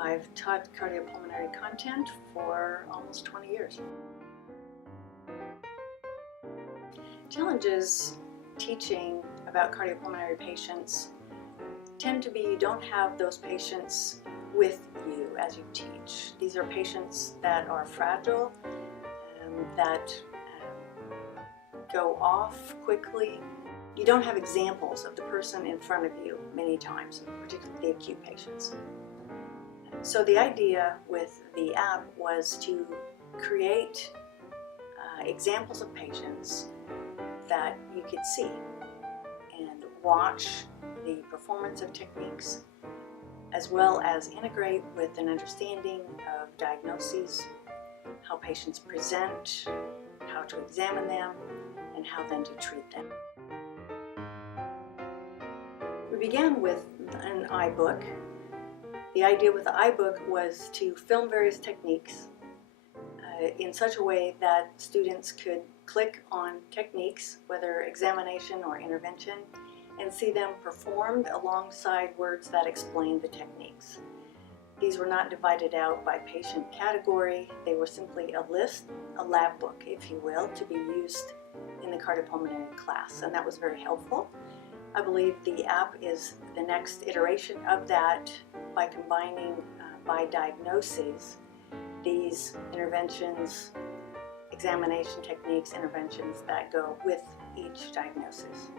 I've taught cardiopulmonary content for almost 20 years. Challenges teaching about cardiopulmonary patients tend to be you don't have those patients with you as you teach. These are patients that are fragile, that go off quickly. You don't have examples of the person in front of you many times, particularly the acute patients. So the idea with the app was to create examples of patients that you could see and watch the performance of techniques, as well as integrate with an understanding of diagnoses, how patients present, how to examine them, and how then to treat them. We began with an iBook. The idea with the iBook was to film various techniques in such a way that students could click on techniques, whether examination or intervention, and see them performed alongside words that explain the techniques. These were not divided out by patient category. They were simply a list, a lab book, if you will, to be used in the cardiopulmonary class, and that was very helpful. I believe the app is the next iteration of that by combining by diagnoses these interventions, examination techniques, interventions that go with each diagnosis.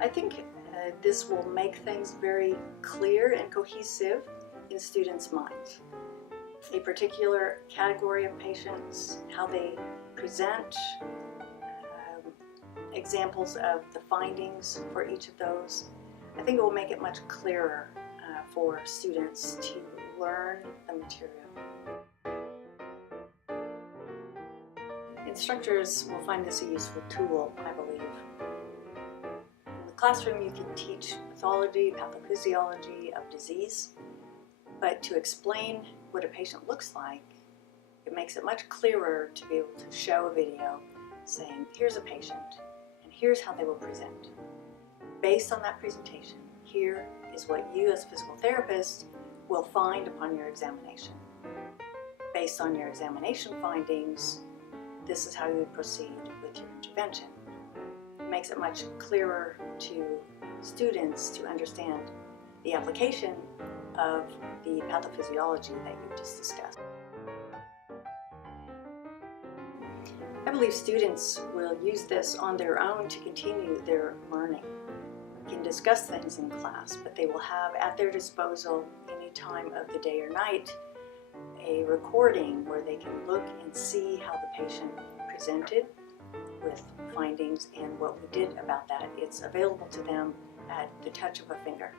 I think this will make things very clear and cohesive in students' minds. A particular category of patients, how they present, examples of the findings for each of those. I think it will make it much clearer for students to learn the material. Instructors will find this a useful tool, I believe. In the classroom you can teach pathology, pathophysiology of disease, but to explain what a patient looks like, it makes it much clearer to be able to show a video saying, here's a patient, and here's how they will present. Based on that presentation, here is what you as a physical therapist will find upon your examination. Based on your examination findings, this is how you would proceed with your intervention. It makes it much clearer to students to understand the application of the pathophysiology that you just discussed. I believe students will use this on their own to continue their learning. They can discuss things in class, but they will have at their disposal any time of the day or night a recording where they can look and see how the patient presented with findings and what we did about that. It's available to them at the touch of a finger.